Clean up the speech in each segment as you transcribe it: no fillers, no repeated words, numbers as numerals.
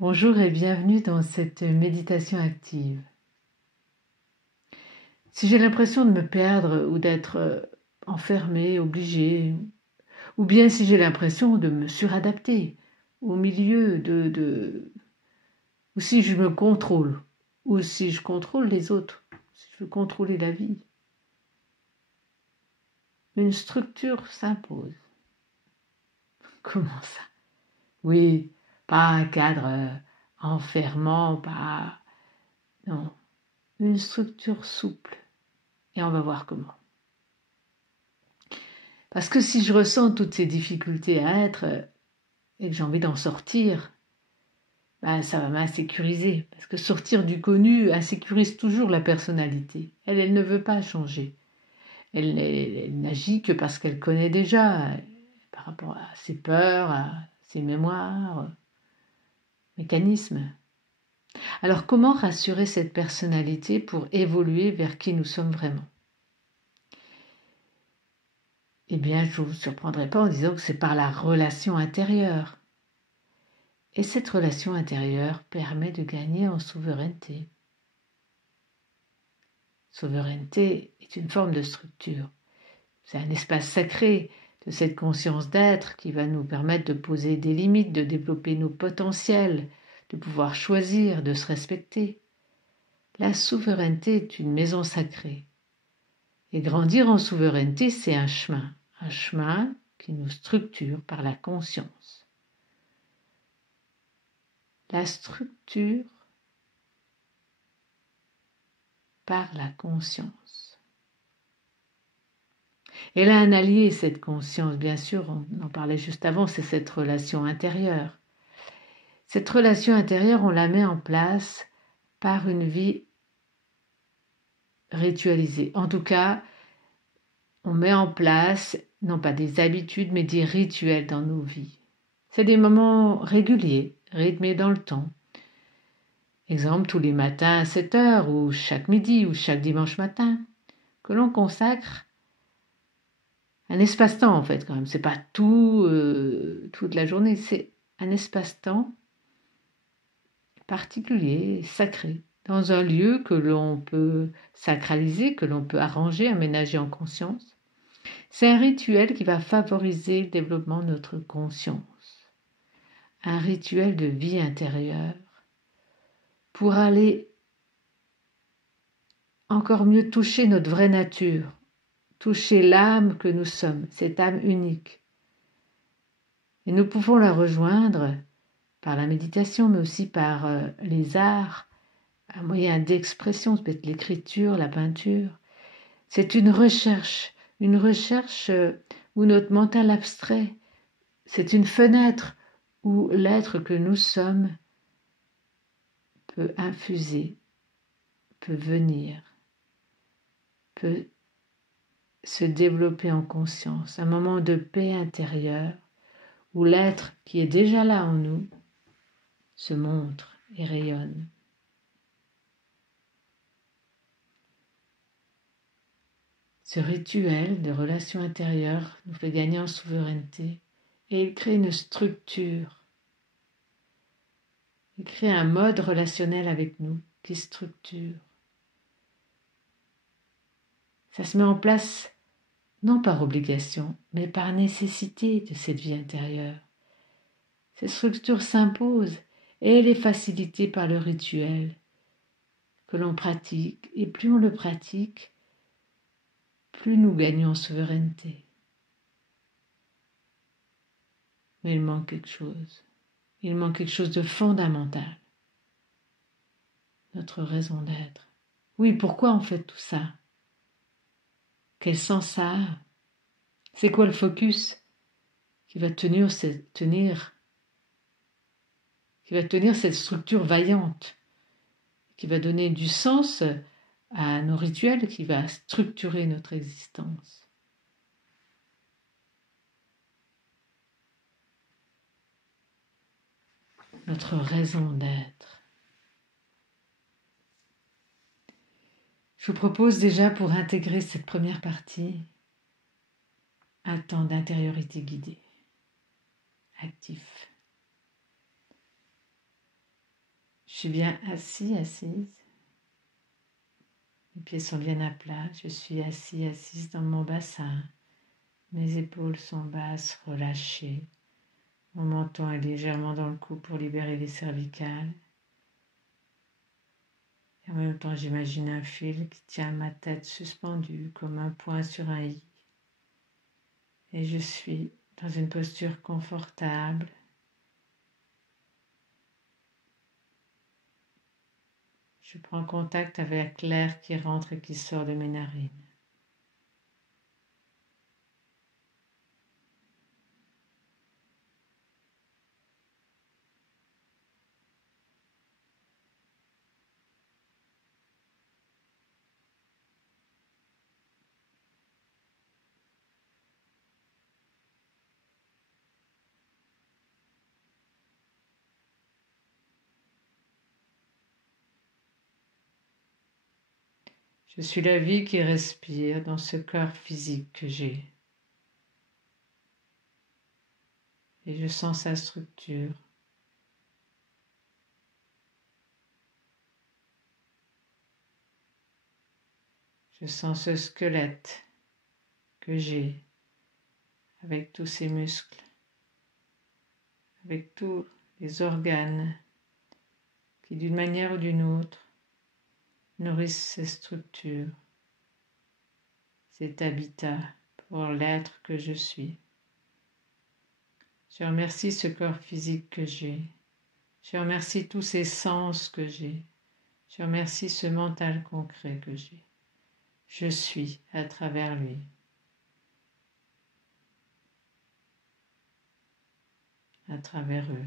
Bonjour et bienvenue dans cette méditation active. Si j'ai l'impression de me perdre ou d'être enfermée, obligée, ou bien si j'ai l'impression de me suradapter au milieu ou si je me contrôle, ou si je contrôle les autres, si je veux contrôler la vie, une structure s'impose. Comment ça? Oui, pas un cadre enfermant, pas... Non, une structure souple. Et on va voir comment. Parce que si je ressens toutes ces difficultés à être et que j'ai envie d'en sortir, ça va m'insécuriser. Parce que sortir du connu insécurise toujours la personnalité. Elle ne veut pas changer. Elle n'agit que parce qu'elle connaît déjà, par rapport à ses peurs, à ses mémoires, mécanismes. Alors comment rassurer cette personnalité pour évoluer vers qui nous sommes vraiment ? Eh bien, je ne vous surprendrai pas en disant que c'est par la relation intérieure. Et cette relation intérieure permet de gagner en souveraineté. Souveraineté est une forme de structure. C'est un espace sacré de cette conscience d'être qui va nous permettre de poser des limites, de développer nos potentiels, de pouvoir choisir, de se respecter. La souveraineté est une maison sacrée. Et grandir en souveraineté, c'est un chemin qui nous structure par la conscience. La structure par la conscience. Elle a un allié, cette conscience, bien sûr, on en parlait juste avant, c'est cette relation intérieure. Cette relation intérieure, on la met en place par une vie ritualisée. En tout cas, on met en place, non pas des habitudes, mais des rituels dans nos vies. C'est des moments réguliers, rythmés dans le temps. Exemple, tous les matins à 7 heures, ou chaque midi, ou chaque dimanche matin, que l'on consacre un espace-temps en fait quand même. C'est pas toute la journée, c'est un espace-temps particulier, sacré, dans un lieu que l'on peut sacraliser, que l'on peut arranger, aménager en conscience. C'est un rituel qui va favoriser le développement de notre conscience. Un rituel de vie intérieure pour aller encore mieux toucher notre vraie nature, toucher l'âme que nous sommes, cette âme unique. Et nous pouvons la rejoindre par la méditation, mais aussi par les arts, un moyen d'expression, ça peut être l'écriture, la peinture. C'est une recherche où notre mental abstrait, c'est une fenêtre où l'être que nous sommes peut infuser, peut venir, peut se développer en conscience, un moment de paix intérieure où l'être qui est déjà là en nous se montre et rayonne. Ce rituel de relation intérieure nous fait gagner en souveraineté et il crée une structure. Il crée un mode relationnel avec nous qui structure. Ça se met en place non par obligation, mais par nécessité de cette vie intérieure. Cette structure s'impose et elle est facilitée par le rituel que l'on pratique. Et plus on le pratique, plus nous gagnons en souveraineté. Mais il manque quelque chose. Il manque quelque chose de fondamental. Notre raison d'être. Oui, pourquoi on fait tout ça? Quel sens ça a? C'est quoi le focus qui va tenir cette structure vaillante, qui va donner du sens à nos rituels, qui va structurer notre existence? Notre raison d'être. Je vous propose déjà pour intégrer cette première partie un temps d'intériorité guidée, actif. suis bien assis, assise. Mes pieds sont bien à plat. Je suis assis, assise dans mon bassin. Mes épaules sont basses, relâchées. Mon menton est légèrement dans le cou pour libérer les cervicales. Et en même temps, j'imagine un fil qui tient ma tête suspendue comme un point sur un i. Et je suis dans une posture confortable. Je prends contact avec l'air qui rentre et qui sort de mes narines. Je suis la vie qui respire dans ce corps physique que j'ai. Et je sens sa structure. Je sens ce squelette que j'ai avec tous ses muscles, avec tous les organes qui d'une manière ou d'une autre nourrissent ces structures, cet habitat pour l'être que je suis. Je remercie ce corps physique que j'ai. Je remercie tous ces sens que j'ai. Je remercie ce mental concret que j'ai. Je suis à travers lui. À travers eux.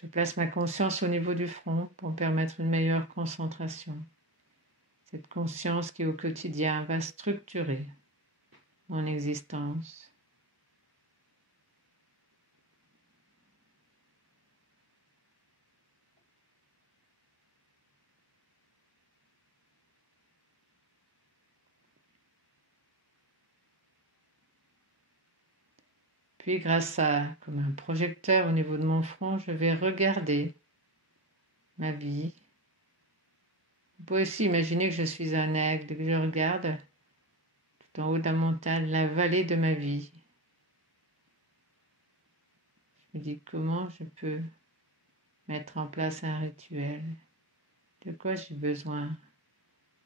Je place ma conscience au niveau du front pour permettre une meilleure concentration. Cette conscience qui au quotidien va structurer mon existence. Puis grâce à, comme un projecteur au niveau de mon front, je vais regarder ma vie. Vous pouvez aussi imaginer que je suis un aigle et que je regarde tout en haut de la montagne la vallée de ma vie. Je me dis comment je peux mettre en place un rituel. De quoi j'ai besoin?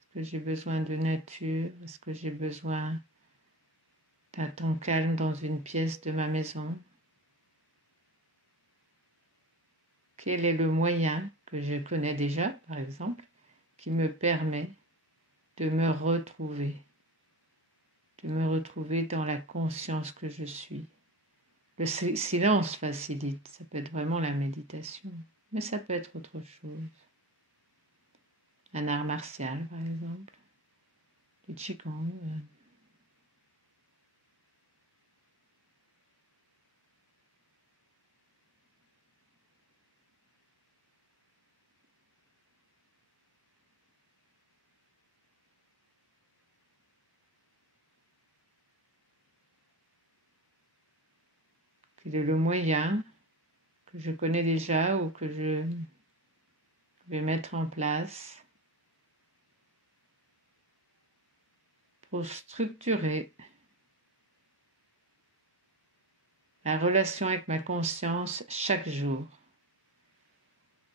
Est-ce que j'ai besoin de nature? Est-ce que j'ai besoin d'un temps calme dans une pièce de ma maison? Quel est le moyen que je connais déjà, par exemple, qui me permet de me retrouver dans la conscience que je suis? Le silence facilite, ça peut être vraiment la méditation, mais ça peut être autre chose. Un art martial, par exemple, du Qigong. Quel est le moyen que je connais déjà ou que je vais mettre en place pour structurer la relation avec ma conscience chaque jour.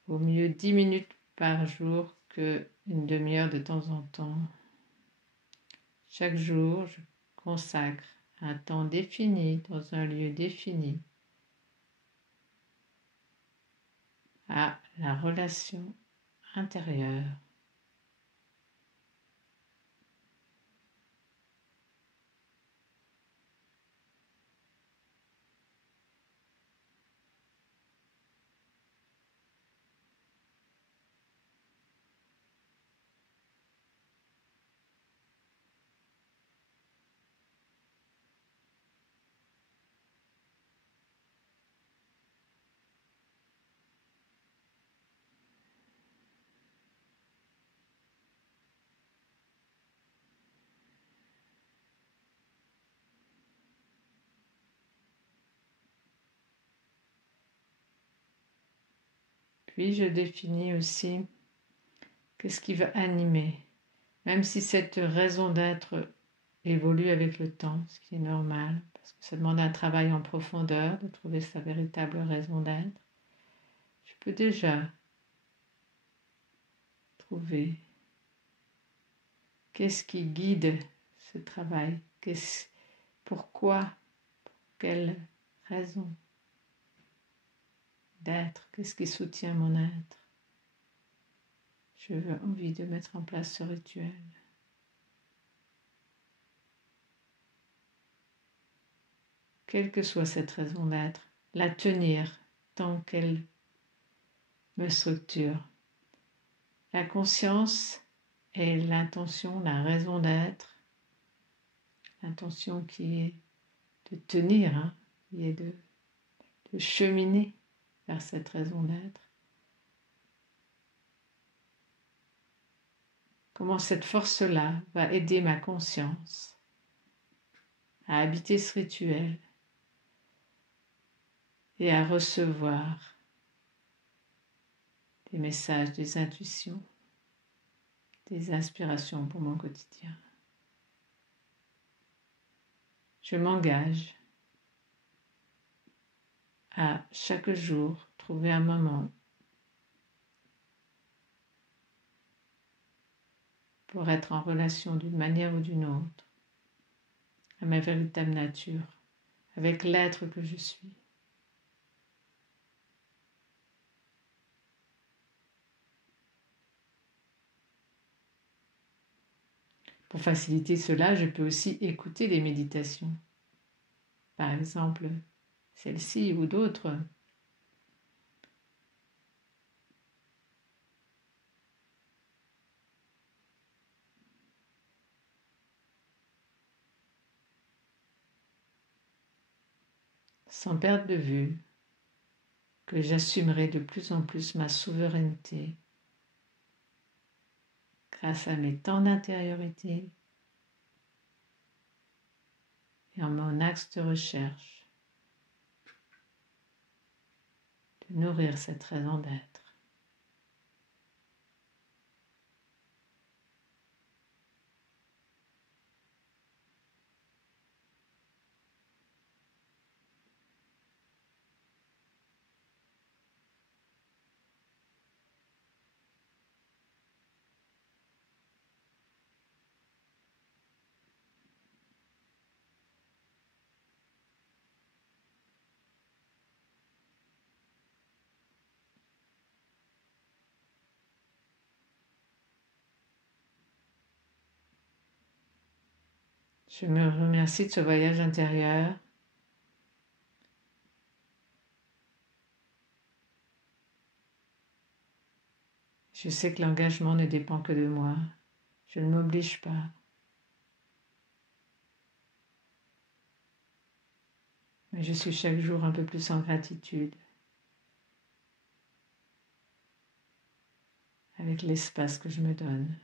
Au mieux 10 minutes par jour que une demi-heure de temps en temps. Chaque jour, je consacre un temps défini dans un lieu défini à la relation intérieure. Puis je définis aussi qu'est-ce qui va animer, même si cette raison d'être évolue avec le temps, ce qui est normal, parce que ça demande un travail en profondeur de trouver sa véritable raison d'être. Je peux déjà trouver qu'est-ce qui guide ce travail, pourquoi, pour quelle raison d'être, qu'est-ce qui soutient mon être. J'ai envie de mettre en place ce rituel. Quelle que soit cette raison d'être, la tenir tant qu'elle me structure. La conscience est l'intention, la raison d'être, l'intention qui est de tenir, qui est de cheminer vers cette raison d'être. Comment cette force-là va aider ma conscience à habiter ce rituel et à recevoir des messages, des intuitions, des inspirations pour mon quotidien. Je m'engage à chaque jour trouver un moment pour être en relation d'une manière ou d'une autre à ma véritable nature, avec l'être que je suis. Pour faciliter cela, je peux aussi écouter des méditations. Par exemple, celle-ci ou d'autres. Sans perdre de vue que j'assumerai de plus en plus ma souveraineté grâce à mes temps d'intériorité et en mon axe de recherche de nourrir cette raison d'être. Je me remercie de ce voyage intérieur. Je sais que l'engagement ne dépend que de moi. Je ne m'oblige pas. Mais je suis chaque jour un peu plus en gratitude avec l'espace que je me donne.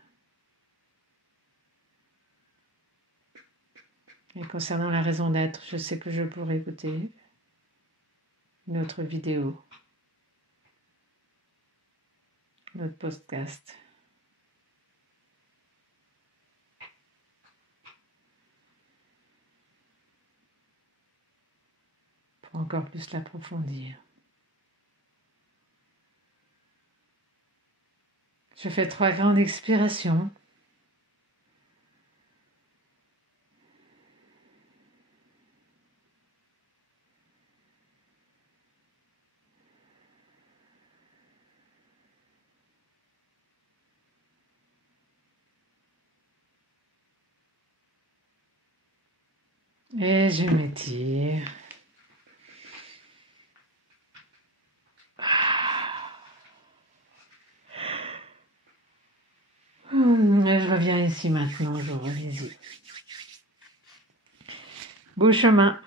Et concernant la raison d'être, je sais que je pourrais écouter une autre vidéo, notre podcast, pour encore plus l'approfondir. Je fais 3 grandes expirations. Et je m'étire. Je reviens ici maintenant, je reviens ici. Beau chemin.